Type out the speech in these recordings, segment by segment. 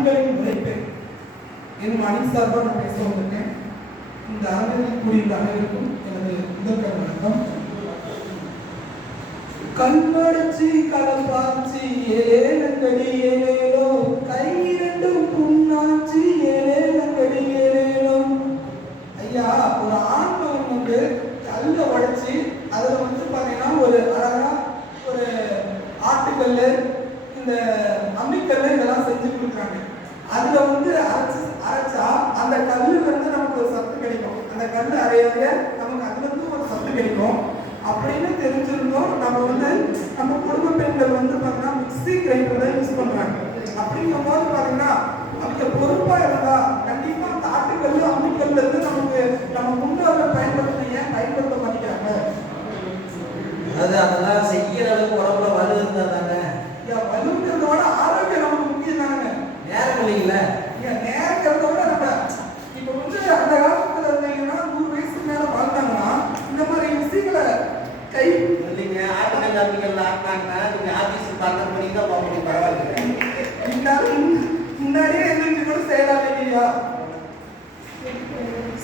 ஆண்களின் உழைப்பு என் அணி சார்பாக நான் பேச வந்திருக்கேன். இந்த அரங்கில் கூடிய அனைவருக்கும் எனது முதற்கண் வணக்கம். கண்மடிச்சு கலப்பாச்சு ஏழங்கடி ஏழேலோ, கை இரண்டும் புண்ணாச்சு ஏழங்கடி ஏழேலோ. ஐயா, ஒரு ஆண்மகன் வந்து கல்ல உடைச்சி அதுல வந்து பாத்தீங்கன்னா ஒரு அழகா ஒரு ஆட்டுக்கல்லு, இந்த அம்மிக்கல்லு இதெல்லாம் செஞ்சு கொடுக்குறாங்க. அதுல வந்து அரைச்சா அந்த கல்லுல இருந்து நமக்கு ஒரு சத்து கிடைக்கும். அந்த கல்லு அரையாத நமக்கு அதுல இருந்து ஒரு சத்து கிடைக்கும் அப்படின்னு தெரிஞ்சிருந்தோம். நம்ம வந்து நம்ம குடும்ப பெண்கள் வந்து பாத்தீங்கன்னா மிக்ஸி கிரைண்டர் தான் யூஸ் பண்றாங்க. அப்படிங்கும் போது பாத்தீங்கன்னா அவங்க பொறுப்பா இருந்தா கண்டிப்பா அந்த ஆட்டுக்கல்லு அம்மிக்கல்ல இருந்து நமக்கு நம்ம முன்னோர்கள் பயன்படுத்த ஏன் பயன்படுத்த மாட்டேங்கிறாங்க? அதெல்லாம் செய்யற அளவுக்கு உடம்புல வலு இருந்தா தானே. வலுங்கிறதோட ஆரோக்கியம் நமக்கு முக்கியம் தானே. நேரம் இல்லைங்கள, நேரங்கிறதோட நம்ம இப்ப வந்து அந்த காலத்துல இருந்தீங்கன்னா 100 வயசுக்கு மேல வாழ்ந்தாங்கன்னா இந்த மாதிரி விஷயங்களை கை இல்லைங்க. ஆட்டுக்கல் அம்மிக்கல் ஆட்டினாங்கன்னா நீங்க ஆபீஸ் 12 மணிக்கு தான் போக முடியும். பரவாயில்ல, முன்னாடியே எந்திரிச்சு கூட செய்யலாம் இல்லையா?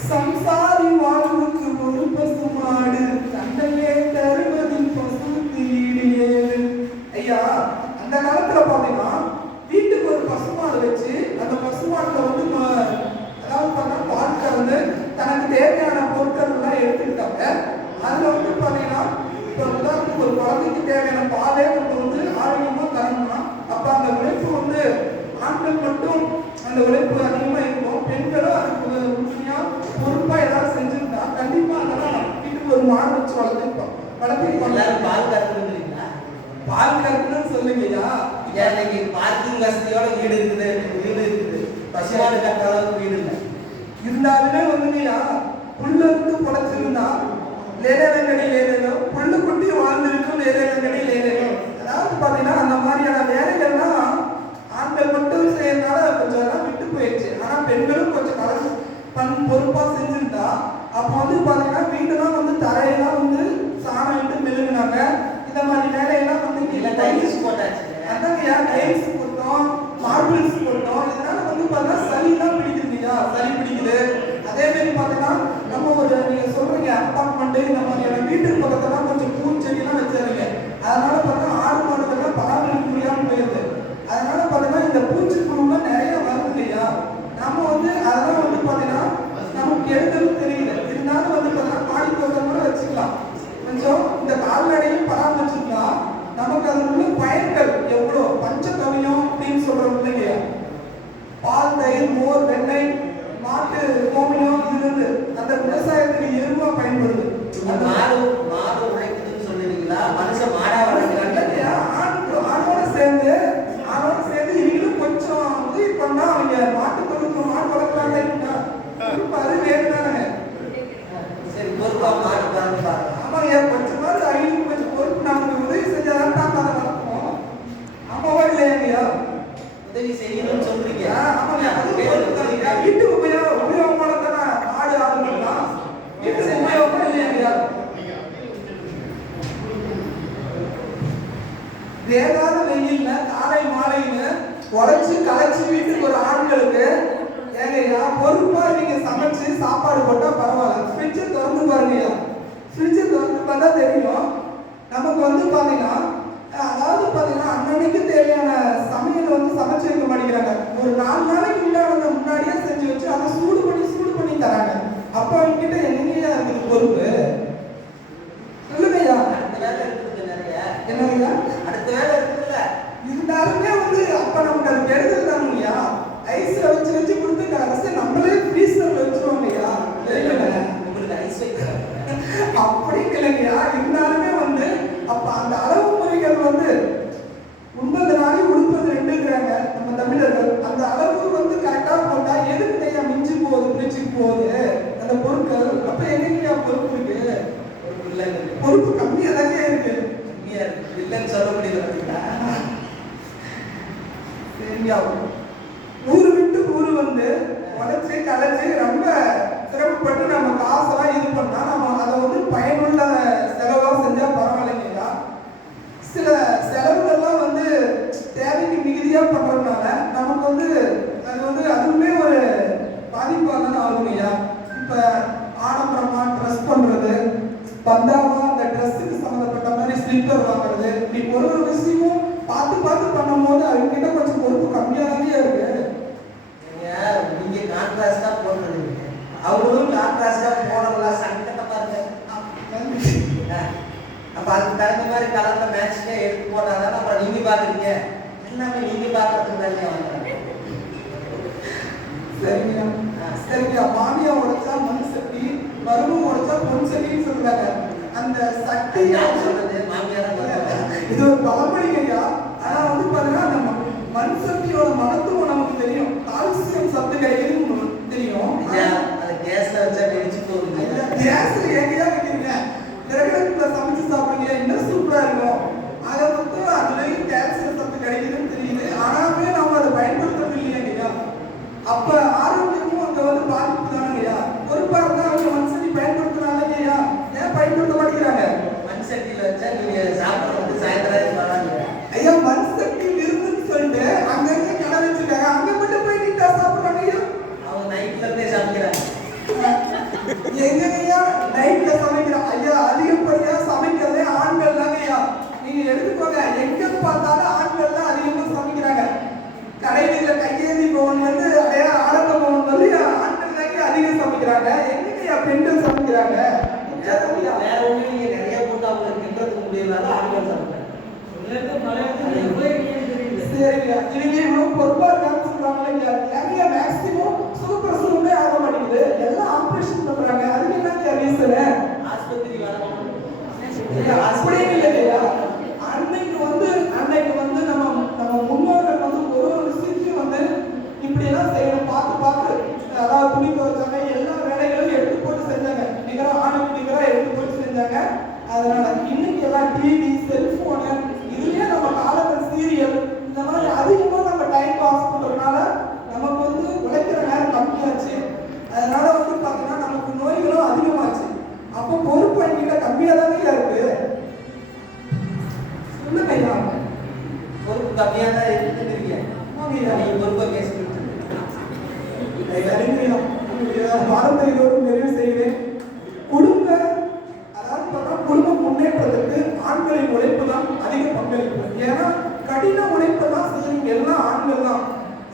சம்சாரி வாழ்வுக்கு ஒரு பசு மாடு, சண்டையே தருவதில் பசுக்கு ஈடு ஏது. ஐயா, அந்த காலத்துல பாத்தீங்கன்னா வீட்டுக்கு ஒரு பசுமாடு வச்சு அந்த பசுமாட்டுல வந்து அதாவது பார்த்தா பால் கறந்து தனக்கு தேவையான பொருட்கள் எல்லாம் எடுத்துக்கிட்டாங்க. அதுல வந்து பாத்தீங்கன்னா இப்ப உதாரணத்துக்கு ஒரு குழந்தைக்கு தேவையான பாலே வந்து ஆரோக்கியமா தரணும்னா அப்ப அந்த உழைப்பு வந்து ஆண்கள் மட்டும் அந்த உழைப்பு அதிகமா இருக்கும். பெண்களும் அதுக்கு உண்மையா பொறுப்பா ஏதாவது செஞ்சிருந்தா கண்டிப்பா அதெல்லாம் வீட்டுக்கு ஒரு மாடு வச்சு வளர்த்துருப்போம். பால் கறக்குறீங்களா? பால் கறக்குன்னு சொல்லுங்கய்யா. இன்னைக்கு பார்க்கிங் வசதியோட வீடு இருக்குது, பசுமாடு கட்டுற அளவுக்கு வீடு இல்லை. இருந்தாலுமே வந்துங்கய்யா, புல்ல இருந்து புடைச்சிருந்தா லேலேலங்கடி லேலேலோ, புல்லு குட்டி வாழ்ந்திருக்கும் லேலேலங்கடி லேலேலோ. அதாவது பாத்தீங்கன்னா அந்த மாதிரியான வேலைகள்லாம் ஆண்கள் மட்டும் செய்யறதுனால கொஞ்சம் எல்லாம் விட்டு போயிடுச்சு. ஆனா பெண்களும் கொஞ்சம் பொறுப்பா செஞ்சிருந்தா அப்ப வந்து பாத்தீங்கன்னா வீடெல்லாம் வந்து தரையெல்லாம் வந்து சாணம் இட்டு மெழுகுனாங்க. இந்த மாதிரி வேலையெல்லாம் வந்து டைல்ஸ் போட்டாச்சு. அதாங்கய்யா, டைல்ஸ் போட்டோம், மார்பிள்ஸ் போட்டோம். இதனால வந்து பாத்தீங்கன்னா சளிலாம் பிடிக்குதுங்கய்யா, சளி பிடிக்குது. அதே மாதிரி பாத்தீங்கன்னா நம்ம ஒரு நீங்க சொல்றீங்க அப்பார்ட்மெண்ட் இந்த மாதிரியான வீட்டுக்கு பக்கத்துலாம் கொஞ்சம் பூச்செடியெல்லாம் வச்சிருங்க. அதனால பாத்தீங்கன்னா ஆடு மாடுகள்லாம் பராமரிக்க முடியாம போயிருது. அதனால பாத்தீங்கன்னா இந்த பூச்சிப்புழுலாம் நிறைய வருதுங்கய்யா. நம்ம வந்து அதெல்லாம் வந்து பாத்தீங்கன்னா நமக்கு எடுக்கணும் தெரியல. இருந்தாலும் வந்து பாத்தீங்கன்னா மாடி தோட்டம் கூட வச்சுக்கலாம். கொஞ்சம் இந்த கால்நடையும் பராமரிச்சுக்கலாம். நமக்கு அதில் உள்ள பயன்கள் எவ்வளோ பஞ்சகவியம் அப்படின்னு சொல்றோம் இல்லைங்க. பால், தயிர், மோர், வெண்ணெய், மாட்டு கோமியம் இருந்து அந்த விவசாயத்துக்கு எருவா பயன்படுது. மாடு உழைக்குதுன்னு சொல்லுவீங்களா? மனுஷன் மாடா வளர்க்குறாங்க. ஆணோட சேர்ந்து இவங்களும் கொஞ்சம் உதவி பண்ணா அவங்க மாட்டு தொழுத்து மாடு வளர்க்கலாங்க. அது வேறு தானே. சரி, பொறுப்பா மாடு பாருங்க. ஆமாங்க, கொஞ்சம் மாதிரி அவங்களுக்கு கொஞ்சம் பொறுப்பு நமக்கு உதவி செஞ்சாதான் தான் அதை வளர்ப்போம். ஆமாவா இல்லையா? உதவி செய்யணும்னு சொல்றீங்க. ஆமாங்க, அது வீட்டு உபயோகமான தானே ஆடு ஆடுங்கலாம். வீட்டு உபயோகமா இல்லையா? வேகாத வெயில்ல காலை மாலைன்னு உழைச்சு களைச்சு வீட்டுக்கு ஒரு ஆண்களுக்கு ஏங்கய்யா பொறுப்பா நீங்க சமைச்சு சாப்பாடு போட்டா பரவாயில்ல. ஃப்ரிட்ஜை திறந்து பாருங்கய்யா. ஃப்ரிட்ஜை திறந்து பார்த்தா தெரியும் நமக்கு வந்து பாத்தீங்கன்னா அதாவது பாத்தீங்கன்னா அன்னன்னைக்கு தேவையான சமையல் வந்து சமைச்சு வைக்க மாட்டேங்கிறாங்க. ஒரு 4 நாளைக்கு முன்னாடியே செஞ்சு வச்சு அதை சூடு பண்ணி தராங்க. அப்ப அவங்க கிட்ட என்னங்கய்யா இருக்குது பொறுப்பு? சொல்லுங்கய்யா. அடுத்த வேலை இருக்குது நிறைய. என்னங்கய்யா? அடுத்த வேலை இருக்குதுல்ல. இருந்தாலுமே வந்து அப்ப நமக்கு அது கெடுதல் தானுங்கய்யா. ஐஸ்ல வச்சு கொடுத்து கடைசி நம்மளே ஃப்ரீசர்ல வச்சிருவாங்கய்யா. உங்களுக்கு ஐஸ் வைக்கிறாங்க அப்படி இல்லைங்கய்யா. இருந்தாலுமே வந்து அப்ப அந்த அளவு முறைகள் வந்து 9 நாளைக்கு உடுப்பது 2ங்கிறாங்க நம்ம தமிழர்கள். அந்த அளவு வந்து கரெக்டா போட்டா எதுக்குங்கய்யா மிஞ்சி போகுது, பிரிச்சுக்கு போகுது அந்த பொருட்கள். அப்ப எங்கய்யா பொறுப்பு இருக்கு? பொறுப்பு கம்மியா தாங்க இருக்கு. கம்மியா இருக்கு இல்லைன்னு சொல்ல முடியல. சரியா, ஊரு விட்டு ஊரு வந்து உழைச்சு கலைச்சு ரொம்ப சிரமப்பட்டு நம்ம காசெல்லாம் இது பண்ணா நம்ம அதை வந்து பயனுள்ள செலவெல்லாம் செஞ்சா பரவாயில்லைங்கய்யா. சில செலவுகள்லாம் வந்து தேவைக்கு மிகுதியா ஈஸியா பண்றதுனால நமக்கு வந்து அது வந்து அதுவுமே ஒரு பாதிப்பாக தானே ஆகும் ஐயா. இப்ப ஆடம்பரமா ட்ரெஸ் பண்றது, பந்தாவா அந்த ட்ரெஸ்ஸுக்கு சம்மந்தப்பட்ட மாதிரி ஸ்லிப்பர் வாங்குறது, இப்படி ஒரு ஒரு விஷயமும் பார்த்து பார்த்து பண்ணும்போது அவங்க கிட்ட கொஞ்சம் பொறுப்பு கம்மியாக தானே இருக்கு. நீங்க கான்ட்ராஸ்டா போடுறீங்க, அவங்களும் கான்ட்ராஸ்டா போடலாம், சங்கடமா இருக்கு. அப்ப அதுக்கு தகுந்த மாதிரி கலந்த மேட்ச்ல எடுத்து போட்டாதான் அப்புறம் நீங்க பாக்குறீங்க, எல்லாமே நீங்க பாக்குறதுக்கு தானே வாங்குறாங்க. சரிங்க சரிங்க. மாமியா உடைச்சா மண் சட்டி, மருமம் உடைச்சா பொன் சட்டின்னு சொல்றாங்க. அந்த சட்டி யார் சொல்றது? மாமியாரா? இது ஒரு பழமொழிங்கய்யா. ஆனா வந்து பாருங்க, அந்த மண் சட்டியோட மகத்துவம் நமக்கு தெரியும். கால்சியம் சத்து கிடைக்குதுன்னு தெரியும். அது கேஸ்ல வச்சா வெடிச்சு போகுது. கேஸ்ல ஏகையா வைக்கிறீங்க, விறகுல சமைச்சு சாப்பிடுங்க, இன்னும் சூப்பரா இருக்கும். அதை வந்து அதுலயும் கால்சியம் சத்து கிடைக்குதுன்னு தெரியுது. ஆனாலுமே நம்ம அதை பயன்படுத்துறது இல்லையா. அப்ப ஆரோக்கியமும் அங்க வந்து பாதிப்பு தானங்கய்யா. பொறுப்பா இருந்தா அவங்க மண் சட்டி பயன்படுத்தினாலங்கய்யா, ஏன் பயன்படுத்த மாட்டேங்கிறாங்க? மண் சட்டியில வச்சா நீங்க சாப்பிடுறது சாயந்தரம் வராங்க ஐயா. மண் சட்டி விருந்துன்னு சொல்லிட்டு அங்கங்க கடை வச்சிருக்காங்க, அங்க மட்டும் போய் நீட்டா சாப்பிடுறாங்க ஐயா. அவங்க நைட்ல இருந்தே சமைக்கிறாங்க. எங்கய்யா நைட்ல சமைக்கிறாங்க ஐயா? அதிகப்படியா சமைக்கிறதே ஆண்கள் தாங்க ஐயா. நீங்க எடுத்துக்கோங்க, எங்க பார்த்தாலும் ஆண்கள் தான் அதிகமா சமைக்கிறாங்க. கடையில கையேந்தி பவன் வந்து ஆடந்த பவன் வந்து ஆண்கள் தாங்க அதிகம் சமைக்கிறாங்க. எங்கய்யா பெண்கள் சமைக்கிறாங்க? வேற ஒண்ணு நீங்க நிறைய போட்டு அவங்க கிண்டுறதுக்கு முடியலனால ஆண்கள் சமைக்கிறாங்க. சரிங்க. இவங்க இவ்வளவு பொறுப்பா இருக்கான்னு சொல்றாங்க. நிறைய மேக்சிமம் சுகப்பிரசவமே ஆக மாட்டேங்குது, எல்லாம் ஆபரேஷன் பண்றாங்க. அதுக்கு என்ன ரீசன்? ஆஸ்பத்திரி வரணும் அப்படியே இல்லையா. அன்னைக்கு வந்து நம்ம முன்னோர்கள் வந்து ஒரு விஷயத்தையும் வந்து இப்படி எல்லாம் செய்யணும் பார்த்து பார்த்து, அதாவது துணி துவைச்சாங்க, எல்லா வேலைகளும் எடுத்து போட்டு செஞ்சாங்க. நிகரா ஆணுக்கு நிகரா எடுத்து போட்டு செஞ்சாங்க. அதனால இன்னைக்கு எல்லாம் டிவி, செல்போனு, இதுலயே நம்ம காலத்தில் சீரியல், இந்த மாதிரி அதிகமா நம்ம டைம் பாஸ் பண்றதுனால நமக்கு வந்து உழைக்கிற நேரம் கம்மியாச்சு. அதனால வந்து பாத்தீங்கன்னா நமக்கு நோய்களும் அதிகமாச்சு. அப்போ பொறுப்பு என்கிட்ட கம்மியா தானே இருக்கு. சொல்லுங்க ஐயா. பொறுப்பு கம்மியா தான் இருக்குறீங்க. நீங்க பொறுப்பை பேசிட்டு பாரம்பரியோடு நிறைவு செய்கிறேன். குடும்ப முன்னேற்றத்திற்கு ஆண்களின் உழைப்பு தான் அதிக பங்களிப்பு. ஏன்னா கடின உழைப்பு தான் செய்யறீங்க எல்லாம் ஆண்கள் தான்.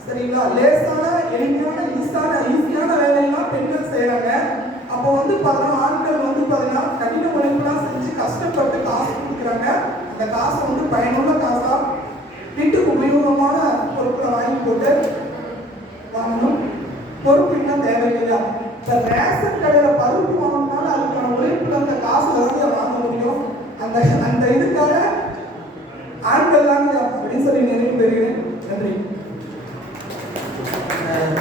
சரிங்களா? லேசான எளிமையான ஈஸியான வேலையெல்லாம் பெண்கள் செய்யறாங்க. அப்போ வந்து பாத்தீங்கன்னா ஆண்கள் வந்து பாத்தீங்கன்னா கடின உழைப்புலாம் செஞ்சு கஷ்டப்பட்டு காசு கொடுக்குறாங்க. அந்த காசை வந்து பயனுள்ள காசா வீட்டுக்கு உபயோகமான பொருட்களை வாங்கி போட்டு வாங்கணும். பொறுப்பு இன்னும் தேவையில்லையா? இந்த ரேஷன் கடையில பருப்பு வாங்கினால அதுக்கான உழைப்புல அந்த காசு வசதியா வாங்க முடியும். அந்த இதுக்காக ஆண்கள் தாங்க அப்படின்னு சொல்லி நிறைவு பெறுகிறேன். நன்றி.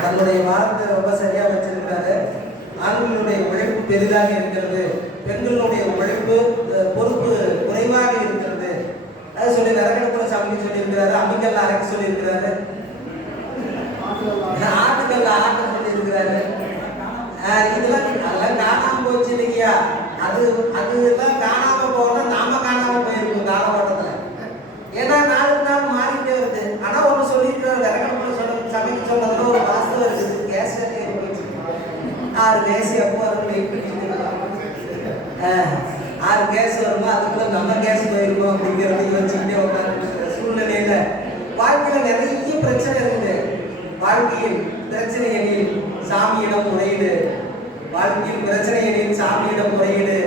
தன்னுடைய வார்த்தை ரொம்ப சரியா வச்சிருக்கிறாரு. ஆண்களுடைய உழைப்பு பெரிதாக இருக்கிறது, பெண்களுடைய உழைப்பு பொறுப்பு குறைவாக இருக்கிறது. அது சொல்லி நரகடப்புல சமைக்க சொல்லி இருக்கிறாரு, அம்மிக்கல்ல அரைக்க சொல்லி இருக்கிறாரு, ஆட்டுக்கல்ல ஆட்ட சொல்லி இருக்கிறாரு. அதெல்லாம் காணாம போச்சு இல்லையா? அதெல்லாம் காணாம போனா நாம காணாம போயிருக்கோம் காலகட்டத்துல. ஏன்னா நாளுக்கு நாள் மாறிட்டே வருது. ஆனா ஒண்ணு சொல்லியிருக்கிறாரு, நரகடப்புல சமைக்க சொன்னதுல ஒரு வாஸ்தவம் இருக்குது. கேஸ் 6 கேஸ் எப்போ வரும் வெயிட் பண்ணிட்டு இருக்கலாம். 6 கேஸ் வருமா, அதுக்குள்ள நம்ம கேஸ் போயிருக்கோம் அப்படிங்கிறத யோசிச்சுக்கிட்டே உட்காந்து சூழ்நிலையில வாழ்க்கையில நிறைய பிரச்சனை இருக்குது. வாழ்க்கையில் பிரச்சனை எனில் சாமியிடம் முறையீடு, வாழ்க்கையில் பிரச்சனை எனில் சாமியிடம் முறையீடு,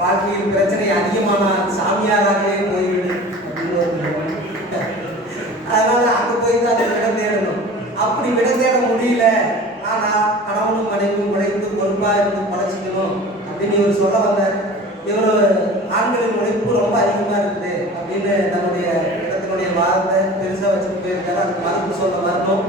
வாழ்க்கையில் பிரச்சனை அதிகமானால் சாமியாராகவே போய்விடு அப்படின்னு. அதனால அங்க போய் தான் விட தேடணும். அப்படி விட தேட முடியல, ஆனா கணவனும் மனைவியும் உழைத்து பொறுப்பா இருந்து பழச்சிக்கணும் அப்படின்னு இவர் சொல்ல வந்தார். இவர் ஆண்களின் உழைப்பு ரொம்ப அதிகமா இருக்குது அப்படின்னு தன்னுடைய இடத்தினுடைய வாரத்தை பெருசா வச்சுட்டு போயிருக்காரு. அதுக்கு மறுப்பு சொல்ல வரணும்.